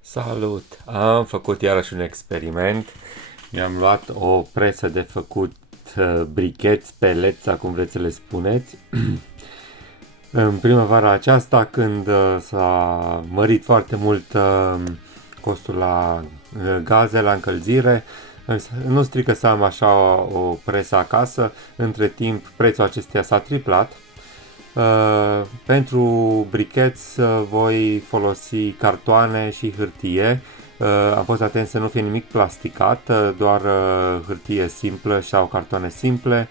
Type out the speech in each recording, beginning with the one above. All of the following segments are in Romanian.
Salut! Am făcut iarăși un experiment. Mi-am luat o presă de făcut bricheți, peleți, cum vreți să le spuneți. În primăvara aceasta, când s-a mărit foarte mult costul la gaze, la încălzire, nu strică să am așa o presă acasă. Între timp, prețul acesteia s-a triplat. Pentru bricheți voi folosi cartoane și hârtie. Am fost atent să nu fie nimic plasticat, doar hârtie simplă sau cartoane simple.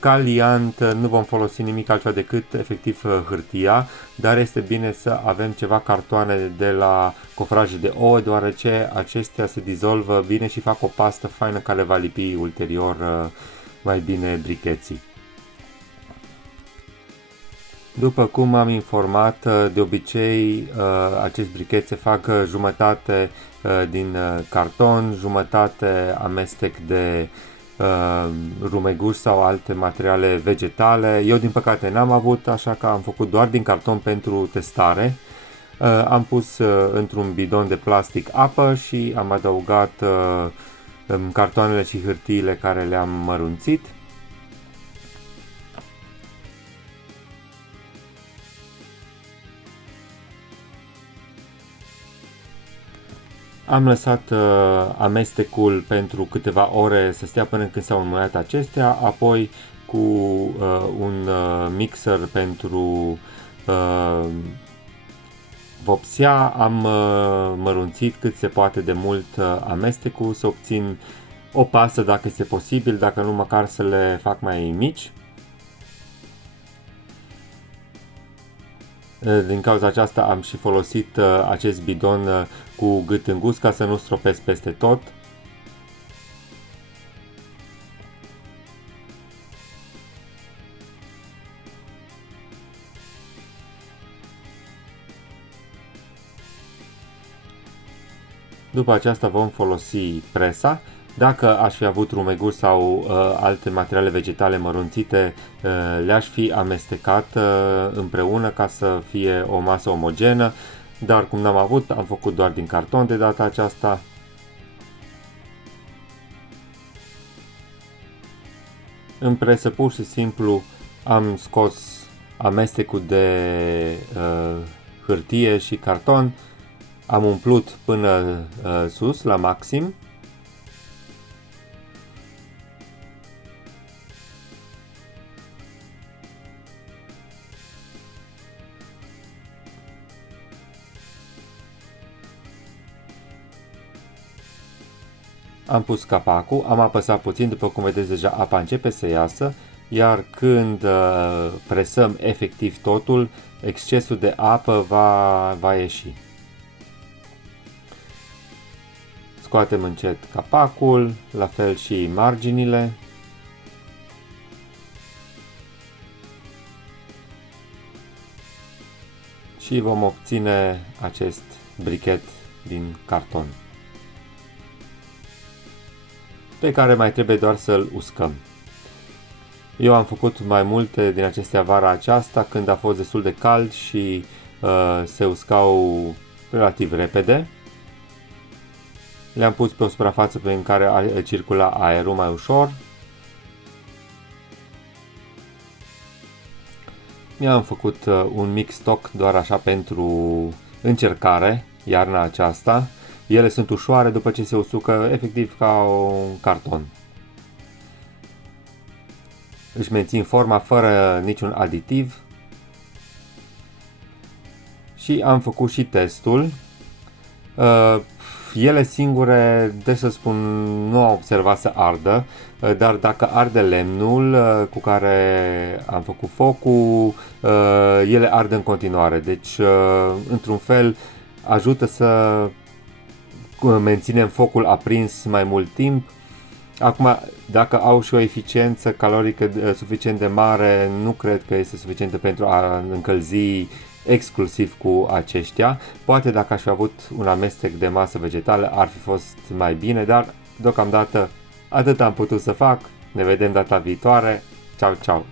Ca liant nu vom folosi nimic altceva decât efectiv hârtia, dar este bine să avem ceva cartoane de la cofraje de ouă, deoarece acestea se dizolvă bine și fac o pastă faină care va lipi ulterior mai bine bricheții. După cum am informat, de obicei acești bricheți se fac jumătate din carton, jumătate amestec de rumeguș sau alte materiale vegetale. Eu din păcate n-am avut, așa că am făcut doar din carton pentru testare. Am pus într-un bidon de plastic apă și am adăugat cartoanele și hârtiile care le-am mărunțit. Am lăsat amestecul pentru câteva ore să stea până când s-au înmuiat acestea, apoi cu un mixer pentru vopsea am mărunțit cât se poate de mult amestecul, să obțin o pasă dacă este posibil, dacă nu măcar să le fac mai mici. Din cauza aceasta am și folosit acest bidon cu gât îngust ca să nu stropesc peste tot. După aceasta vom folosi presa. Dacă aș fi avut rumeguș sau alte materiale vegetale mărunțite, le-aș fi amestecat împreună ca să fie o masă omogenă, dar cum n-am avut, am făcut doar din carton de data aceasta. În presă pur și simplu am scos amestecul de hârtie și carton, am umplut până sus la maxim. Am pus capacul, am apăsat puțin, după cum vedeți deja apa începe să iasă, iar când presăm efectiv totul, excesul de apă va ieși. Scoatem încet capacul, la fel și marginile. Și vom obține acest brichet din carton, pe care mai trebuie doar să-l uscăm. Eu am făcut mai multe din acestea vara aceasta, când a fost destul de cald și se uscau relativ repede. Le-am pus pe o suprafață prin care circula aerul mai ușor. Mi-am făcut un mic stoc doar așa pentru încercare, iarna aceasta. Ele sunt ușoare după ce se usucă efectiv ca un carton. Își mențin forma fără niciun aditiv. Și am făcut și testul. Ele singure, de să spun, nu am observat să ardă, dar dacă arde lemnul cu care am făcut focul, ele ard în continuare. Deci, într-un fel, ajută să menținem focul aprins mai mult timp. Acum, dacă au și o eficiență calorică suficient de mare, nu cred că este suficientă pentru a încălzi exclusiv cu aceștia. Poate dacă aș fi avut un amestec de masă vegetală ar fi fost mai bine, dar deocamdată atât am putut să fac. Ne vedem data viitoare. Ciao, ciao!